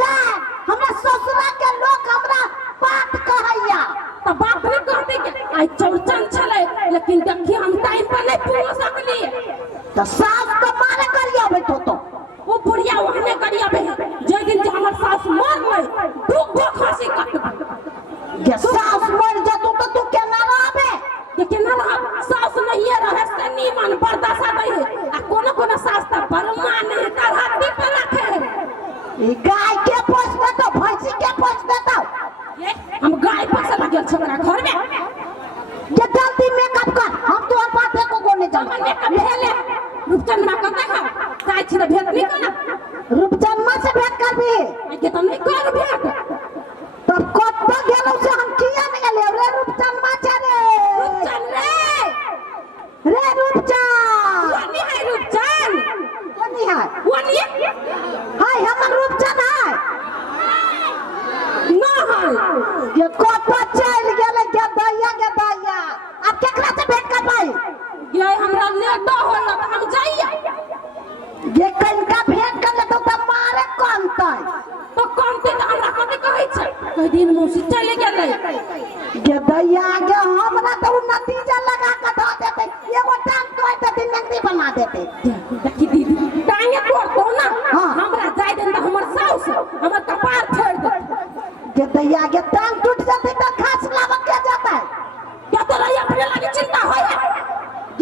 जाए हमरा ससुरा के लोग हमरा बात कहैया तो बात नहीं कहते के आई चौरचन चले लेकिन देखिए हम टाइम पर नहीं पूछ सकली तो सास तो मारे करिया बैठो तो वो बुढ़िया वहने करिया बे जे दिन जे हमर सास मर गई दुगो खांसी कट ये सास मर जतू तो तू केना रहबे ये केना रह सास नहीं रहे से नीमन बर्दाश्त नहीं आ कोनो कोनो सास त बरमान है तर हाथी पर रखे है ई गाय के पोसबे तो भैंसी के पोसबे तो ये हम गाय पोसे लगे छोकरा घर में ये जल्दी मेकअप कर हम तो और बात को गोने जाने मेकअप भेले रूपचंद मा कहते हैं काय छी भेट नहीं करना रूपचंद से भेंट करबी के तो नहीं कर भेट तब कत गेलो से हम किया नहीं ले रे रूपचंद रे रूपचंद रे रूपचंद वनी है रूपचंद वनी है वनी हाय हमर रूपचंद है ना है ये कत चल गेले के दैया अब केकरा से भेंट कर पाई ये हमरा लेट होला त हम जाइए ये कनका भेंट कर ले तो मारे कोनतै तो कौनते त हमरा कथि कहै छै कई दिन मौसी चले गेलै ये दैया आगे हमरा तो नतीजा लगा के द देते एगो टांग तोड़ देते नंगरी बना देते देखी दीदी टांगे तोड़ दो ना हां हमरा जाय देन त हमर साउस हमर कपार छोड़ दे ये दैया आगे टांग टूट जाते तो घास लावक के जाता है क्या तो रही अपने लगे चिंता होय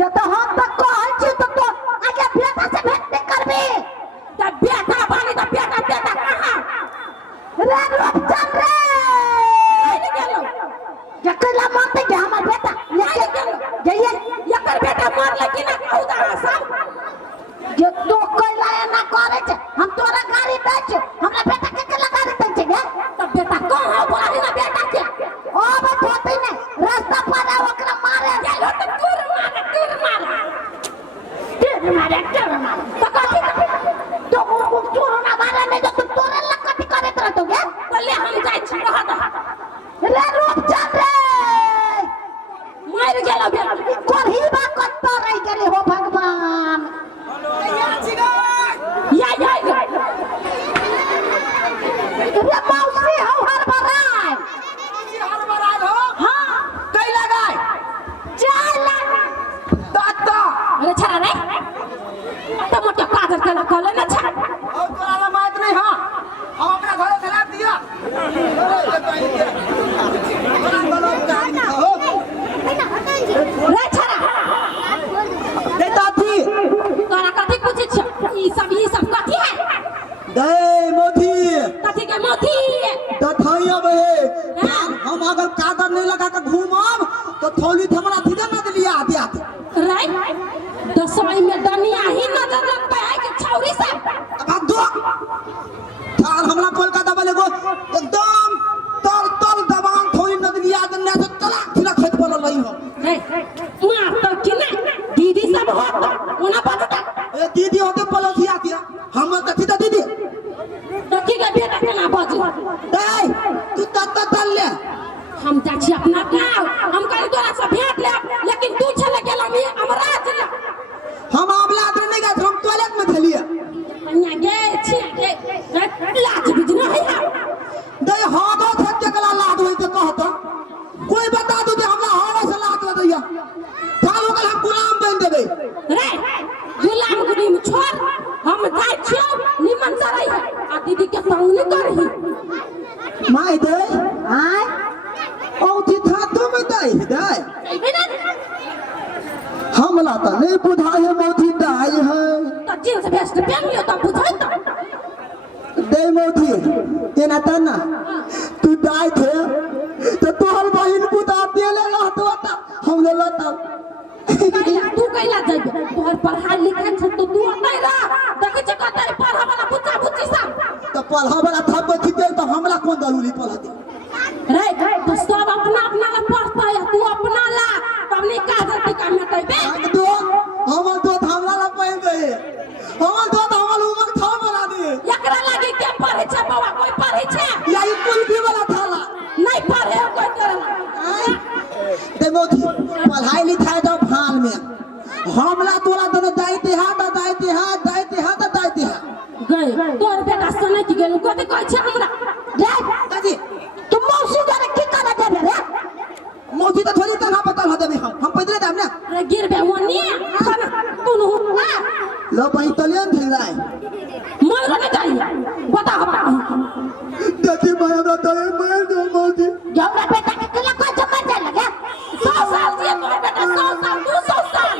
ये तो हम तक कहै छी तो आगे बेटा से भेंट नहीं करबी त बेटा बानी त बेटा कहां रे रूपचंद रे आइ गेलो ये कला मारते के हमर बेटा लेके गेलो जाइए एकर बेटा मार लगी ना कहू दा सब ये तो कला ना करे छे हम तोरा गाड़ी दै छी हमरा बेटा के कला गाड़ी दै छी गे त बेटा कहां बोलाही ना बेटा के ओ बैठोते ने रास्ता पर आ ओकरा मारे गेलो त तूर मारे तो कथि तो वो चोर ना मारे नहीं जो तुम तोरे लकती करे तो गे बोले हम जाय छी रह द रे रूपचंद रे मार गेलो बेटा कोही बा कत्तो रह गेले हो भगवान या रे मौसी हो हर बराय हो हां कई लगाय चल दाता अरे छरा रे तो मोटे काजर केला कले ना छरा और तोरा ला मात नहीं हां हम अपना घरे चला दिया रे छरा दे दाती तोरा कथि पूछे छ ई सब कथि है दे मोती कथि के मोती दथैया बे हम अगर कादर नहीं लगा के घूमब तो थौली हमरा धीरे ना दिलिया आते आते रे दसवाई में दनिया ही नजर लगता है कि छौरी से अब दो थाल हमरा कोलकाता वाले को एकदम तल दबान थोड़ी नदिया दन्या से चला फिर खेत पर लई हो रे मार तो कि ना दीदी सब हो उना पता ए दीदी होते पलोसी आती है हम कथि द दीदी देखी के बेटा केना बजू दे तू तत ले हम जा छी अपना गांव हम कल तोरा से भेंट ले लेकिन तू चले गेला में हमरा चला हम आबला आदर नहीं गए हम टॉयलेट में थलिए कन्या गे छी लाज बिजना है दे हादो छत के गला लाद होई तो कहत कोई बता दो जे हमरा हादो से लाद दैया थाल ओकल हम गुलाम बन देबे रे गुलाम गुलाम छोड़ हम जाय छियो निमन से रही आ दीदी के तंग नहीं करही माय दे आय ओ थी था तो में दे हमला तो नहीं बुझाए मोती दाई है तो जींस वेस्ट पहन लियो तो बुझाई तो दे मोती एना तना तू दाई थे तो तोहर बहिन बुता देले रहतो त हम ले लता तू कैला जाइबे तोहर पढ़ाई लिखाई छ तो तू नहीं रह देखे छ कतै पढ़ा वाला बुच्चा बुच्ची सब तो पढ़ा वाला था बच्ची दे तो हमरा कौन दलूली पढ़ा दे रे तो सब अपना अपना ला पढ़ता है तू अपना ला तब नहीं काजर टिका मेटैबे दो हमर दो हमरा ला पहन गए हमर दो हमर उमर था बना दे एकरा लागे के पढ़े छ बाबा कोई पढ़े छ या ई कुल्फी वाला थाला नहीं पढ़े कोई तेरा दे मोती पढ़ाई लिखाई तो फाल में हमला तोरा दोनों दाई देहा दाई देहा गए तोर बेटा सने की गेलु कते कहै छै हमरा रे काजी तुम मौसी करे की करे देबे रे मौसी तो थोड़ी तना पता हो देबे हम पैदले दाम ना रे गिरबे ओनी खाना तुनु ना लो भाई तलियन धिराय मर ने जाई बता हमरा देखी मैं हमरा तले मार दो मौसी हमरा बेटा के केला कोई जमा जाय लगे 100 साल दिए तोर बेटा 100 साल 200 साल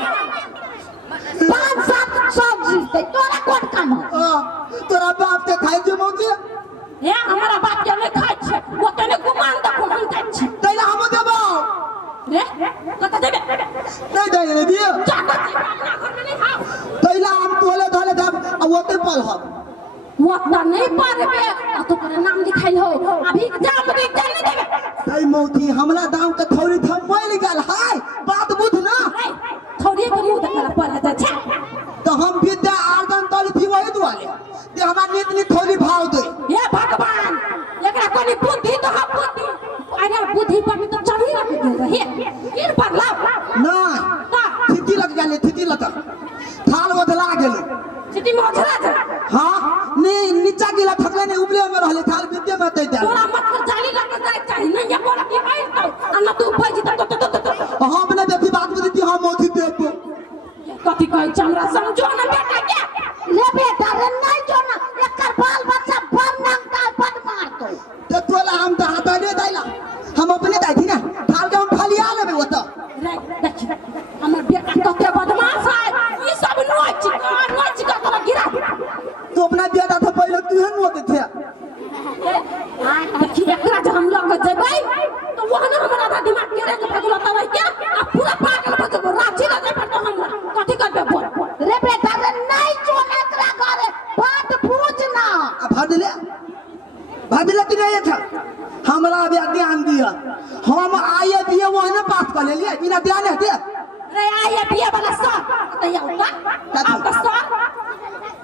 5-7 जीते तोरा कोन काम तोरा बाप के खाइ छै मौसी हे हमरा बाप के नहीं खाइ छै ओतने गुमान द हम खाइ छै तैला हम देबो रे कत देबे नहीं दे रे दियो जाको जीवन ना घर में नहीं खाओ तैला हम तोले धले दाम आ ओते पल हम ओतना नहीं पारबे आ तो करे नाम लिखाइल हो अभी जाम दे जान नहीं देबे तै मौसी हमरा दाम के थोड़ी थम मोल गेल हाय बात बुझ ना रे थोड़ी के मुंह देखला पड़ जा छै तो हम विद्या आर्जन तोली थी वही दुआले ते हमरा नीत नीत थोड़ी भाव दे हे भगवान एकरा कोनी बुद्धि तो हा बुद्धि अरे बुद्धि पर तो चढ़ी रख दे रहे इन पर लाव ना थिति लग गेले थिति लग थाल ओधला गेले सिटी में ओझरा जा हां नीचा गिला थकले ने उबले में रहले थाल विद्या में दे दे तोरा मत कर जाली लग जाए चाहिए नहीं ये बोला कि मार तो अन्ना तू भज तो हम ने देखी बात बुझती हम मोथी देखो कथी कहै छै हमरा समझो ना बेटा के ले बेटा रे नहीं जो ना एकर बाल बच्चा बड़ नंगा बड़ मार दो तो तोला हम तो हाथ ने दैला हम अपने दै थी ना थाल के हम फलिया लेबे ओत रे देख हमर बेटा कते बदमाश है ई सब नोच का तोरा गिरा तू अपना बेटा तो पहले तू ही नोच थे देखी एकरा जो हम लग जेबै तो वहन हमरा आधा दिमाग के रे भगलो तबै के आ पूरा पागल भजबो रांची लगे पर तो हमरा कथी करबे बोल रे बेटा रे नहीं जो एकरा करे बात पूछ ना भदले कि नहीं था हमरा अभी ध्यान दिया हम आए भी वहने बात कर लिए बिना ध्यान दे रे आये पिए वाला सर तैया उता आपका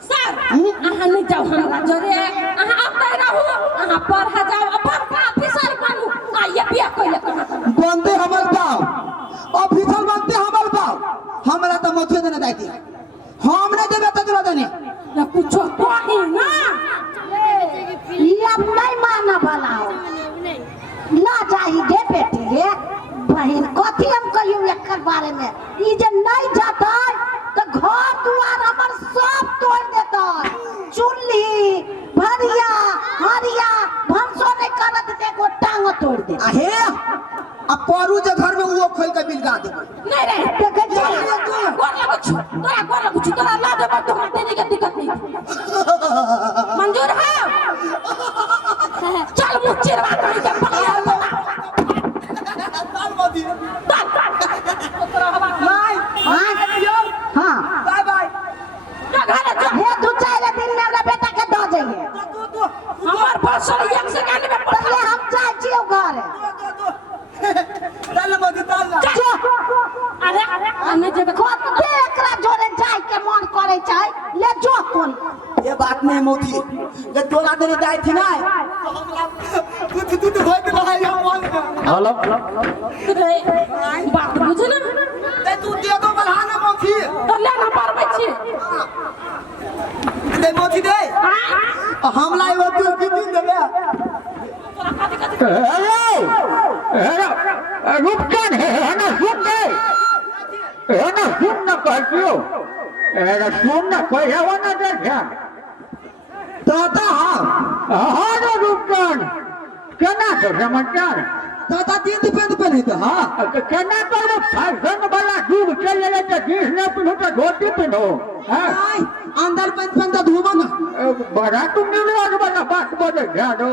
सर अहाँ नहीं जाओ हमरा जोरे अहाँ आते रहू अहाँ पर जाओ अपन ऑफिसर बनू आये पिए कोइले कहां बनते हमर गांव ऑफिसर बनते हमर गांव हमरा तो मथे देने दै दिया हम नहीं देबे तजरा देने या कुछो कही ना ये अब नहीं माना वाला हो ना जाई दे बेटी रे बहन कथी हम कहियो एकर बारे में ई जे नहीं जाता तो घर दुआर हमर सब तोड़ देता चुल्ली भरिया हरिया भंसो नहीं करत ते को टांग तोड़ दे आहे अब परू जे घर में वो खोल के बिलगा देबे नहीं रे देखे गोर लगु छु तोरा ला देबा तो मते नहीं के दिक्कत नहीं मंजूर है चल मुचिरवा कहीं के पकड़ हां बाय बाय हे दो चार दिन में हमरा बेटा के दो जाइए हमार फसल एक सेकंड में पहले हम जाय छियो घर चल मोदी चल अरे अन्ने जब कते एकरा जोरे जाय के मन करे छै ले जो कोन ये बात नहीं मोदी जे तोरा देने जाय थी ना तू होत रहा है मन हेलो रे बात बुझे ना ते तू दे दो बलहाना मोदी तो ले ना पारबै छी दे मोदी दे हमला एगो तू की दिन देबे हेलो रुक जा है ना सुन दे है ना सुन ना कहतियो एरा सुन ना कोई है ना देखा दादा हां ना रुक जा केना तो समाचार दादा दिन पे नहीं तो हां केना तो फैशन वाला दूध चले ले तो जींस न पहनो तो धोती पहनो हां अंदर पेन तो धोबा ना बड़ा तुम नहीं लोग वाला बात बोले ध्यान दो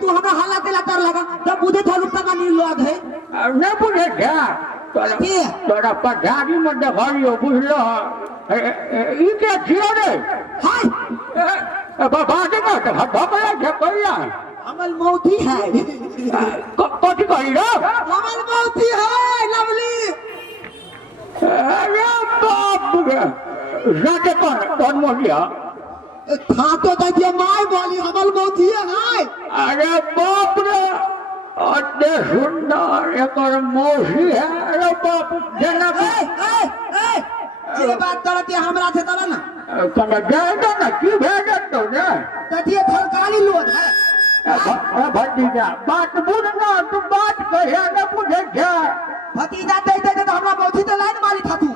तू हमरा हल्ला तेला कर लगा जब बुझे थोड़ा तक नहीं लोग है न बुझे क्या तोरा पगारी में देखलियो बुझलो ई के छियो रे हाय बाबा के मत भपला झपैया हमल मौती है कथि कहि रो हमल मौती है लवली अरे बाप रे राजे कौन मोलिया था तो देखिए माय बोली हमल मौती है अरे बाप रे अरे सुंदर एकर मौसी है अरे बाप जना जे बात करती हमरा से तला ना कने जाए दो ना की भेजत तो ने तथिए थरकारी लोद है भतीजा बात बुझना तू बात कहे न बुझे क्या भतीजा दे दे तो हमरा मौसी तो लाइन मारी था तू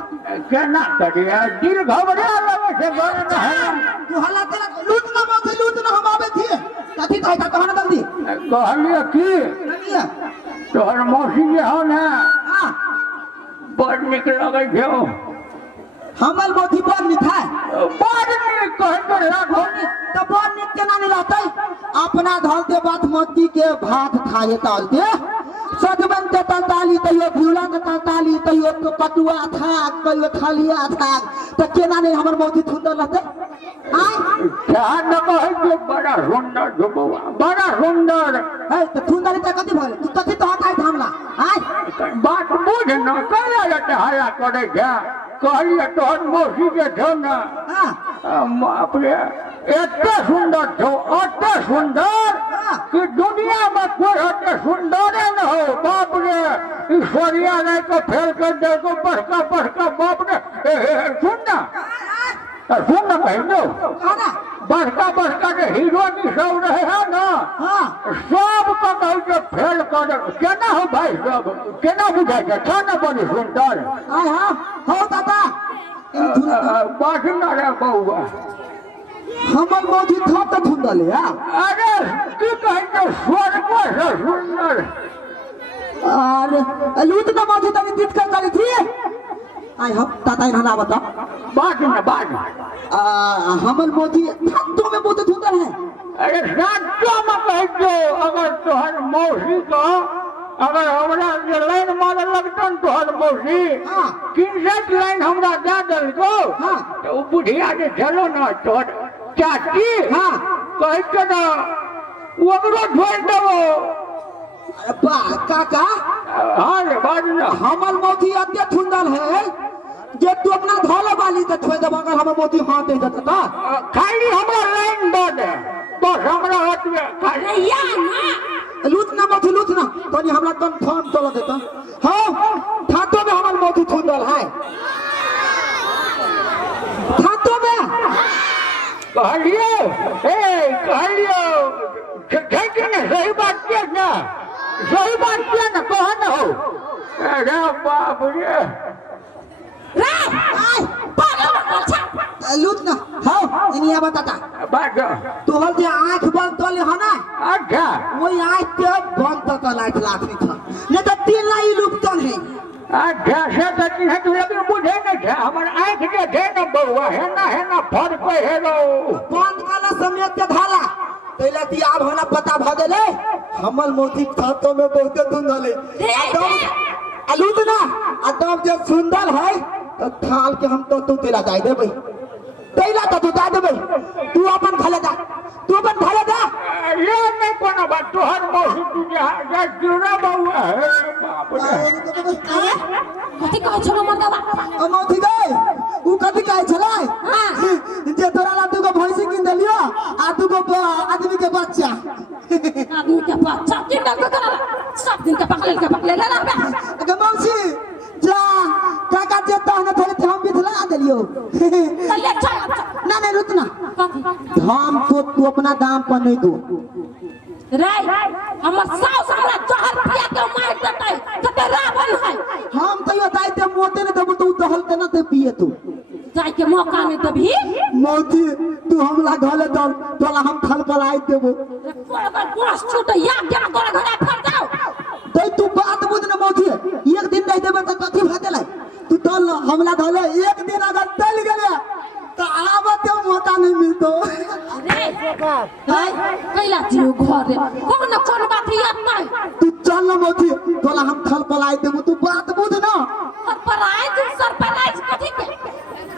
केना करिया दिल घबरा लगे से घर न है तू हल्ला तेरा लूट ना हम आवे थी कथी कहता कहना जल्दी कहलिए की कहिया तोहर मौसी जे हो ना हां बड़ निक लगे छो हमल मोती बड़ मिठाई बड़ निक कह तो राखो तो बड़ निक केना नहीं रहते अपना धलते बासमती के भात खाए तालते सजमन के तलताली तैयो भूला के तलताली तैयो कटुआ था तैयो खलिया था तो केना नहीं हमर मौती सुंदर रहते आय क्या न कहे जो बड़ा सुंदर जो बड़ा सुंदर है तो सुंदर त कथी भले तू कथी तो हटाई थामला आय बात बुझ न कहे लटे हाया करे क्या कहलिए तोहर मौसी के छो ना हां बाप रे एते सुंदर छो अते सुंदर कि दुनिया में कोई अते सुंदर न हो बाप रे ईश्वरिया ने को फेल कर दे को बड़का बाप रे सुन ना कहीं दो खाना बड़का के हीरो की सब रहे है ना हां सब को कह के फेल कर केना हो भाई सब केना बुझाय छै खाना बड़ी सुंदर आय हां हो दादा बात न रे बउआ हमर मौजी था तो सुंदर है अरे की कहे तो स्वर्ग से सुंदर और लूट ना मौजी तनी दित कर करी थी आय हम ताता इन्हां बता बात हमर मौजी तो में बहुत सुंदर है अरे राजो में कह दो अगर तोहर मौसी को अगर हमरा जे लाइन मारे लगतन तोहर मौसी हां 63 लाइन हमरा दे दल को हां तो बुढ़िया जे चलो ना तोहर चाची हां कह के ना ओकरो ढोल देबो बा काका हां रे बाज ना हमर मौजी अत्य सुंदर है जे तू अपना धोले वाली ते छोड़ दे अगर हमर मौजी हाथ दे देता खाली हमरा लाइन दे दे बस हमरा हाथ में खाली या ना लूट ना मौजी लूट ना तनी हमरा कंफर्म चलो देता हां थातो में हमर मौजी सुंदर है थातो में कहलिए कहलिए ना सही बात क्या ना सही बात क्या ना कहो ना हो अरे बाप रे रे आय पागल अच्छा लूट ना हां इनिया बताता बात तू हल जे आंख बंद कर ले है ना अच्छा वही आंख के बंद कर लाइट लाखनी था नहीं तो 3 लाई लुप्तन है अच्छा से तक है तू लेकिन मुझे नहीं है हमार आंख के थे ना बउआ है ना फर्क है रो बंद काला समेत के धाला तेला ती आब होना पता भ गेले हमल मोती थातो में बहुत सुंदर है अलूद ना अदम जब सुंदर है तो थाल के हम तो तू तेला जाय देबे तेला तो तू जा देबे तू अपन घले जा ये नहीं कोनो बात तोहर मौसी तू जा जुड़ा बउआ है बाप रे अरे कथी कहै छौ मर्दवा मौती गई उ कथी कहै छलै हां जे तोरा ला तू को भैंसी किन देलियो आ तू को आदमी के बच्चा तीन दिन का सब दिन का पकड़े ले रहबे अगे मौसी जा काका जे तहने थोड़े हम बिथला देलियो ले चल ना रुक ना हम तो तू अपना दाम पर नहीं दो रे हमर सास हमरा जहर पिया के मार देतै कते रावण है हम तो यो दाइते मोते ने देबो तू दहल के ना ते पिए तू जाय के मौका नहीं देबी मौती तू हमला घले दल तोला हम खल पलाई देबो अगर बस छूट या क्या तोरा घरे फर जाओ दे तू बात बुझ ना मौती एक दिन नहीं देबे त कथि भ गेलै तू तल हमला घले एक दिन अगर तल गेले त आबते मौका नहीं मिलतो रे कैला जियो घर कौन बात याद नहीं तू चल ना मौती तोला हम खल पलाई देबो तू बात बुझ ना सरप्राइज कथी के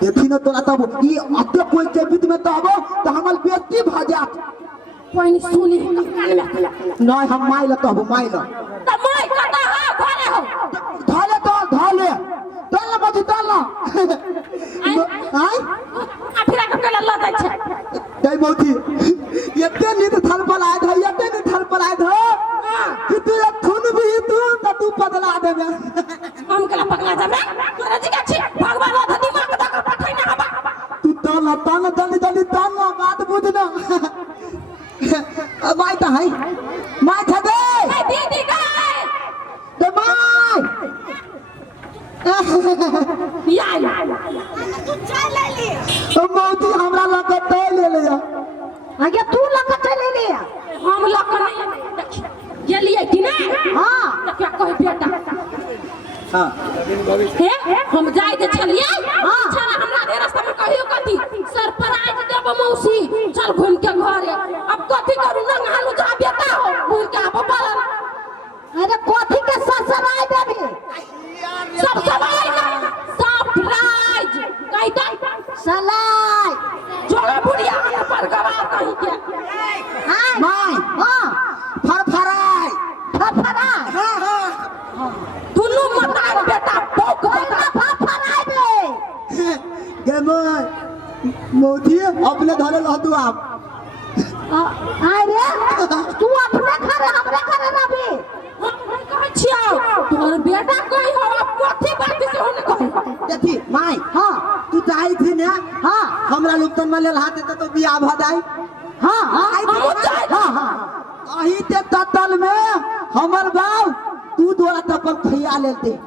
देखी ना तोला तब ई अते कोई के बीच में तब त हमल बेइज्जती भ जात कोई नहीं सुनी नहीं हम माइल कहबो माइल त मैं कता हो घरे हो धाले तो धाले तल ना मौती तल ना आई आठिरा के केला ल जाय छै दे मौती एते नित थल पलाय ध एते नित थल पलाय ध कि तू खून भी तू पतला देबे हम केला पकड़ा जाबे तोरा जी के छी भगवान आधा दिमाग माय तो है माय था दे दीदी गए दे माय या तू चल ले ले तो मौती हमरा लगे तो ले ले जा आगे तू लगा चले ले हम लोग नहीं ये लिए कि नहीं हां तो क्या कहे बेटा हां हे हम जाए के छलिए छाना हमरा दे रास्ता में कहियो कथी सरप्राइज देब मौसी चल घूम के घरे अब कथी करू ना हालू जा बेटा हो घूम के अब पालन अरे कथी के ससुराल देबी सब सवाई ना सरप्राइज कहि दे सलाई जोड़ा बुढ़िया हमरा पर गवार कहि के हां माय हां फरफराई फफरा हां हां दुनु मतार बेटा भौक बता फफरा बे गे माय मौती अपने धरे ला तू आप अरे तू अपने घर हमरे घर रहबी हम कहै छियौ तोर बेटा कहि हो अब कथी बात से होने कहि देखी माय हां तू चाही थी ना हां हमरा लुप्तन में ले हाथ तो बियाह भदाई हां हम चाहे हां हां अही ते ततल में हमर बाऊ तू दोरा तपल भैया लेते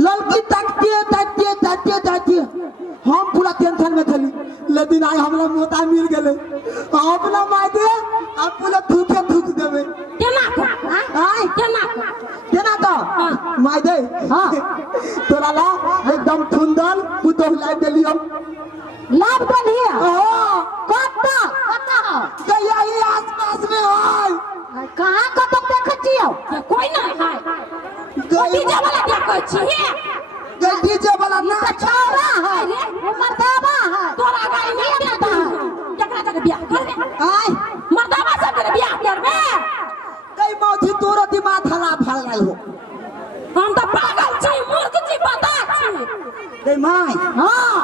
लड़की तकते हम पूरा टेंशन में चली लेकिन आज हमरा मोता मिल गेले अपना माय दे अब पूरा थूके थूक देबे केना आय केना केना तो माय दे हां तोरा ला एकदम सुंदर पुतो ला देलियो लाभ बनिए हां कत्ता कहिया ही आसपास में होय कहां कतौ देख छियो कोई ना है कथी जे वाला देखै छी डीजे वाला ना छोरा है मर्दावा है तोरा गाड़ी में देता जकरा जक बियाह कर दे आय मर्दावा से तेरे बियाह करबे कई मौजी तोरा दिमाग खराब भल गई हो हम तो पागल छी मूर्ख छी पता छी रे माय हां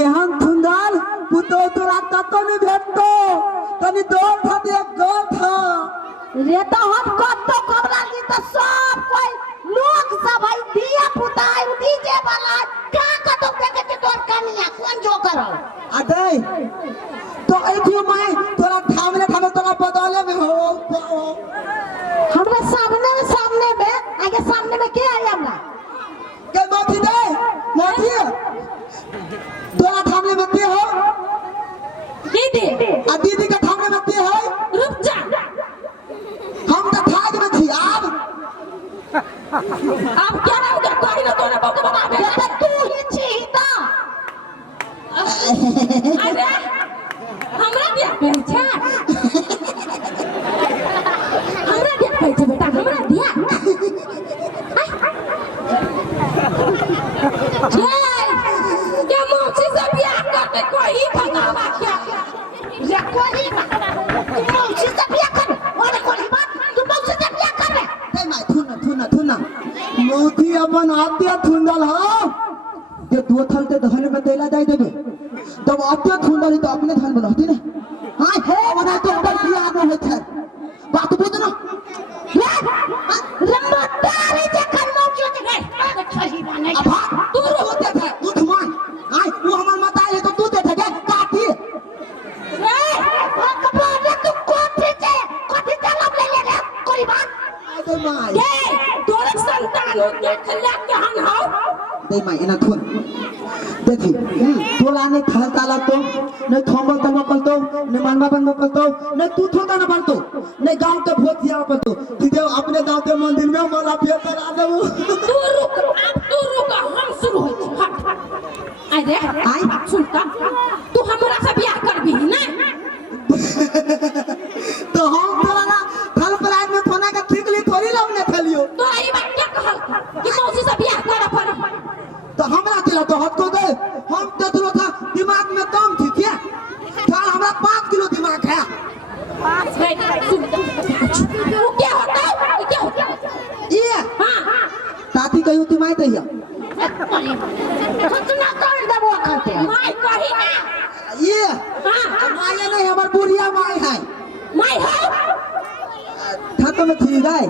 एहन सुंदर पुतो तोरा ततो नहीं भेटतो तनी दौड़ था देख गौर था रे तो हम कत्तो कबरा की तो सब कोई लोग सब है दिया पुताई डीजे वाला क्या कतो देखे के तोर कनिया कौन जो करो अदे तो ऐथियो माय तोरा ठामने तोरा बदले में हो हमरे सामने में आगे सामने में क्या है हमरा के मौजी दे मौजी तोरा ठामने में के हो दीदी आ दीदी के ठामने में के है रुक जा हम तो ठाग में छी अब क्या ना उधर कोई ना तोने बहुत बता दे ये तू ही छी ता अरे हमरा बियाह कर छै हमरा बियाह कर छै बेटा हमरा दिया ये मौसी से बियाह करते कोई बतावा क्या ये कोई तू मौसी से बियाह कर और कोई बात तू मौसी से बियाह कर रे ते माय थुना मौजी अपन आत्या थुंदल हो ते दो थल ते धन में देला जाय देबे तब आत्या थुंदल तो अपने धन में रहती ना हां हे बना तो ऊपर बियाह न होत है बात बुझ ना रमतारी जखन मौसी के गए खही बने अब तू रोते थे तू थमान हां वो हमर माता है तो तू दे थे काटी रे कपारे तू कोठी चलब ले ले कोई बात दे माय ये तोरे संतान हो देख ले के हम हो दे माय एना थुन देखी तोला ने खलताला तो ने थमल तमकल तो ने मनवा बनबल तो ने तू थोड़ा न बनतो ने गांव के भोतिया बनतो तुझे अपने गांव के मंदिर में मला पिया करा देबो तू रुक हम शुरू हो हट अरे आई सुन का तू हमरा से बियाह करबी ना तो हम तोरा ना थल पराज में थोना का ठीकली थोड़ी लवने थलियो तो ई बात क्या कहल कि मौसी से बियाह कर पर तो हमरा दिला तो हद को दे हम तेतरो था दिमाग में दम थी क्या चल हमरा 5 किलो दिमाग है सुन वो क्या होता है ये हां ताती कहियो तिमाई कहिया सोचना कर देबो करते माय कही ना ये हां माय नहीं हमर बुढ़िया माय है माय हो था तो में थी गए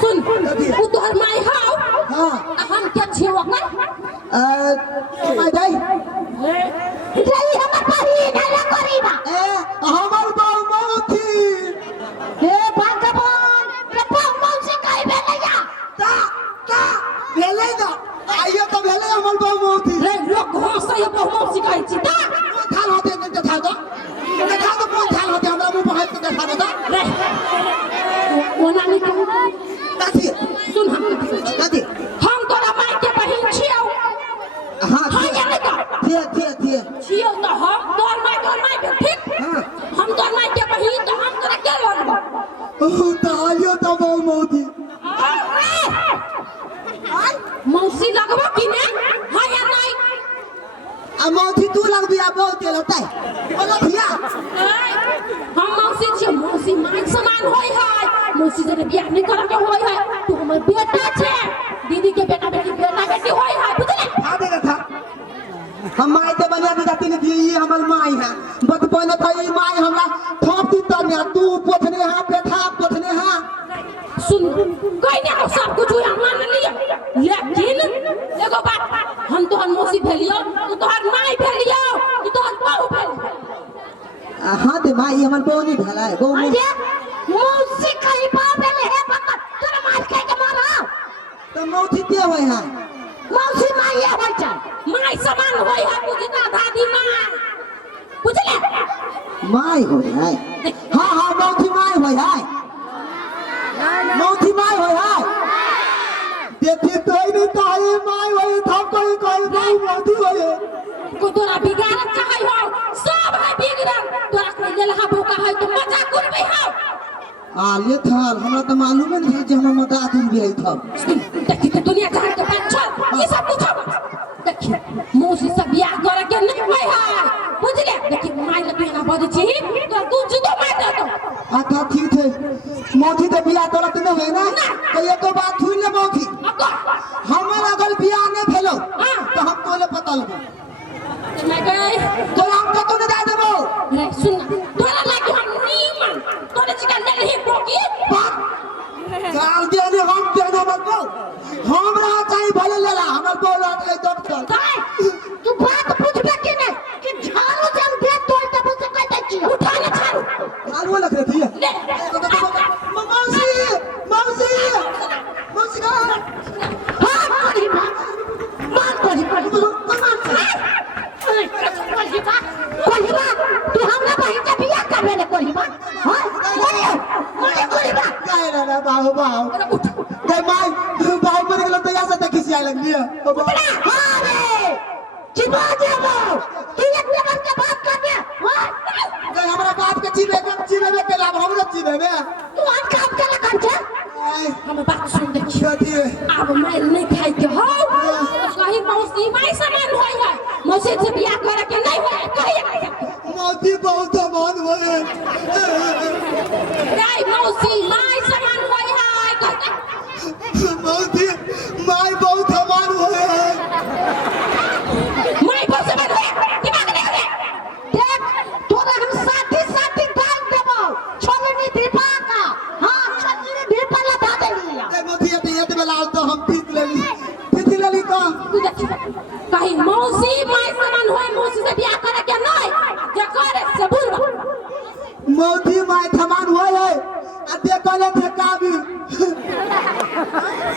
सुन वो तोहर माय हो हां हम क्या छियो ओकर माय गई थे छियो तो हम तोर माय ठीक हम तोर माय के बही तो हम तोरा के लगबो तालियो तब मोदी मौसी लगबो कि ने हां या नहीं आ मोदी तू लगबी आ बहुत तेल होता है बोलो भैया हम मौसी छी मौसी माय समान होय है मौसी जने बियाह नहीं करे के होय है तू हमर बेटा छे दीदी के बेटा बेटी होय है बुझले आ देगा था हम माई ते बनिया के जाती नहीं ये हमर माई है बचपन था ये माई हमरा थोप दी तने तू पोछने हां बेटा पोछने हां सुन कोई नहीं सब कुछ हुआ मान लिया लेकिन एगो बात हम तोहर मौसी भेलियो तू तोहर माई भेलियो तू तोहर बहू भेलियो हां ते माई हमर बहू नहीं भेला है बहू अरे मौसी कहीं बाप भेले है पक्का तोरा मार के मारा तो मौसी के होय है मौसी माई है होय छै माई समान होय है बुझना दादी मां बुझले माई होय है हां हां मौसी माई होय है मौसी माई होय है देखी तो नहीं ताई माई होय था कोई कोई मौसी होय को तोरा बिगाड़ चाहे हो सब है बिगड़ल तोरा कोई लेलहा भूखा है तो मजाक करबे हो आले थाल हमरा तो मालूम नहीं है जे हम मदद दिन भी था देखी तो दुनिया जहां के पास चल ये सब पूछो देखी मौसी से बियाह करे के नहीं होय है बुझले देखी माई लगे ना बद छी तो तू जुदो मार दे तो अच्छा ठीक है मौसी तो बियाह करत नहीं है ना तो ये तो बात हुई ना मौसी हमर अगर बियाह नहीं भेलो तो हम तोले पता लगो मैं गई तो हम तो नहीं दे देबो रे सुन तोरा लागे हम नीमन तोरे चिकन दे नहीं बोकी गाल दे ने हम देना मत हमरा चाहिए भले लेला हमर बोला के डॉक्टर तू बात पूछबे कि नहीं कि झाड़ू जब दे तोड़ तब से कह दे छी उठा ले झाड़ू झाड़ू लग रही है मौसी मौसी मौसी का हां करी बात करी कोहिबा तू हमरा बहिन के बियाह करबे ले कोहिबा हां कोहिबा काय रे बाबू बाबू गई माई बाबू मर गेलो तो यहां से देखी से लगली है अरे चिपा देबो तू एक नंबर के बात कर दे गई हमरा बाप के चिबे के लाभ हमरो चिबे तू आज काम कर कर छे हम बात सुन देखियो अब मैं नहीं खाई के हो कहीं मौसी माई समान होय है मौसी से बियाह करे के नहीं होय कहीं मौसी बहुत मान होए नहीं मौसी माई समान होय है मौसी माई बहुत मान होए माई बहुत समान होय दिमाग नहीं होय देख तोरा हम साथी डाल देबो छोलनी दीपा का हां छोलनी दीपा लगा देलिया मौसी ये बेला तो हम पीत लेली तो तू देखी कहीं मौसी माई समान होय मौसी से बियाह करे के नहीं जे करे से बुलवा मौसी माई थमान होए है आ दे कहले थे काबिल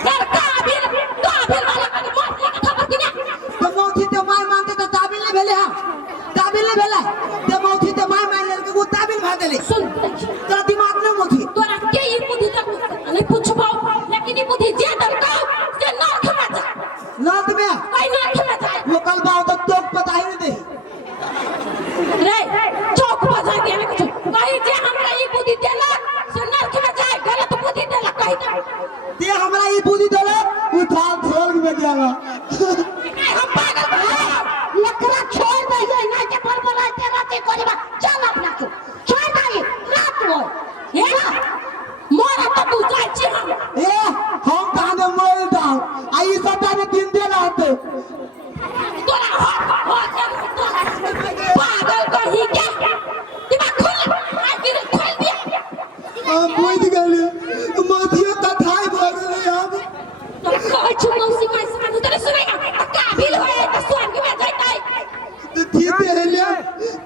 कर काबिल वाला कनी मौसी के खबर कि नहीं तो मौसी तो माई मानते तो काबिल नहीं भेले हां काबिल नहीं भेले तो मौसी तो माई मान ले के वो काबिल भ गेले सुन देखी तो दिमाग में मौसी तोरा के ई बुद्धि तक नहीं पूछबो लेकिन ई बुद्धि जे दलको से नरक में जा नात में कोई नरक में जा वो कल बात तो पता ही नहीं दे रे चौक बजा के ना कुछ कहीं जे हमरा ई बुद्धि देला से नरक में जाए गलत बुद्धि देला कहीं ते हमरा ये बुद्धि देले वो थाल थोल में जाएगा हम पागल बा एकरा छोड़ दे ये ना के बलबला तेरा के कोरिबा चल अपना को छोड़ दे रात हो हे मोरा तो तू जाय छी हम ताने मोल दाओ आई सब ताने दिन दे रहते तोरा हो पागल कहीं के दिमाग खोल आ फिर खोल दिया हम बुझ गेली मौसी का थाई भर गेले अब तो कह छु मौसी माई समान तोरे सुनेगा काबिल होए तो स्वर्ग में जाइताई तो ठीक है ले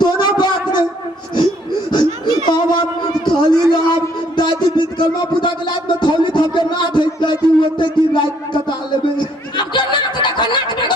तो ना बात नहीं अब खाली राम दादी विश्वकर्मा पूजा के लायक में थौली थपके ना थे दादी होते दिन रात कटा लेबे अब जो नाच देखो नाच में तो